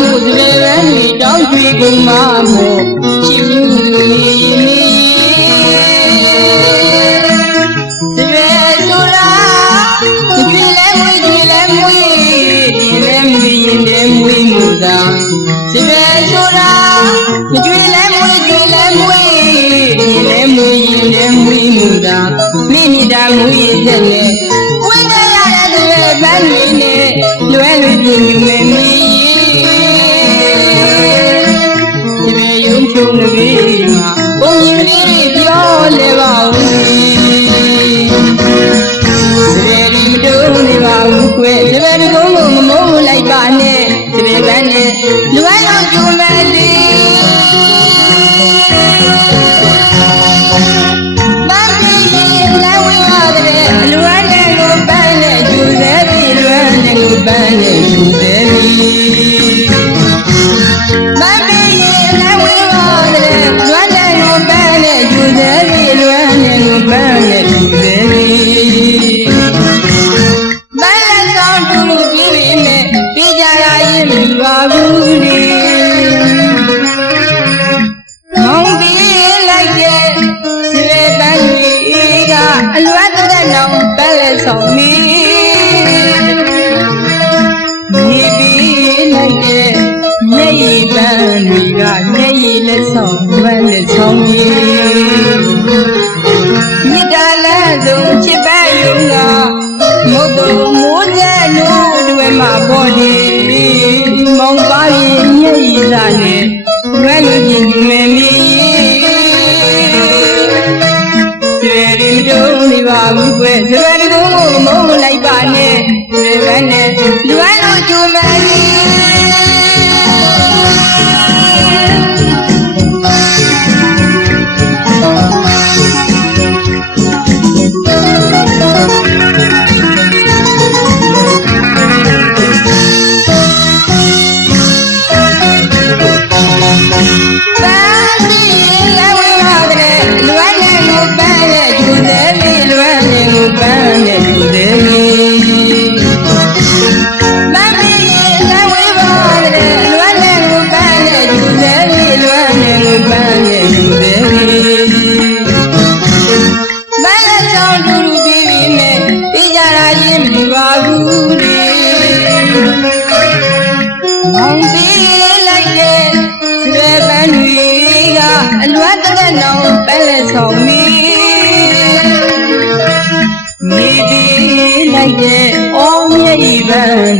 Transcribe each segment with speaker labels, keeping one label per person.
Speaker 1: မှုလေလေတောင်းကြွေကုန်မှာမို့ရှင်မြူစီပဲဆိုတာမကြွေလဲမွေးကြွေလဲမွေးဒီလဲမွေးရင်လဲမွေးမှုတာမိမိတာမွေးရဲ့နဲ့ဝိတရရတဲ့ပန်းနေနဲ့ ကွယ်ဒီဘယ်ကုန်းကိုမမုန်းလိုက်ပါနဲ့ လက်ဆောင်မီမြေပြီးလိုက်တဲ့မျက်ရည်ပန်းတွေကမျက်ရည်လက်ဆောင်ပန်းလက်ဆောင်မီမြစ်တာလည်းဆုံးချစ်ပန်းယုံကမုတ်တုံမိုးတဲ့လူတွေမှာပေါ်နေမောင်ပါရင်မျက်ရည်စားနဲ့လွယ်လို့ပြင်ယူမယ်မီ ဘူးကွယ်ဇွဲတကုန်းကိုမုန်းလိုက်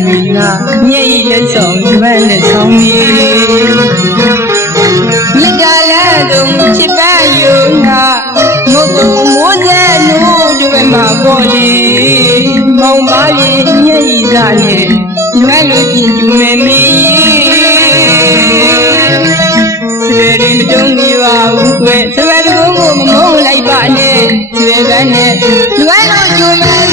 Speaker 1: ကြီးပန်းတွေကမြေကြီးလက်ဆောင်ပဲလက်ဆောင်မီမြစ်ကလည်းတုံချစ်ပန်းယုံနာမုတ်ကုံမိုးတဲ့လူတွေမှာပေါ်ဒီမောင်ပါရင်မြေကြီးသားနဲ့လွယ်လို့ပြင်ကျူမယ်မီဆွေရင်မတုံးမိပါဘူးကွယ်ဆွေတကုန်းကိုမမုန်းလိုက်ပါနဲ့ဆွေကနဲ့လွမ်းလို့ကျူမကြီး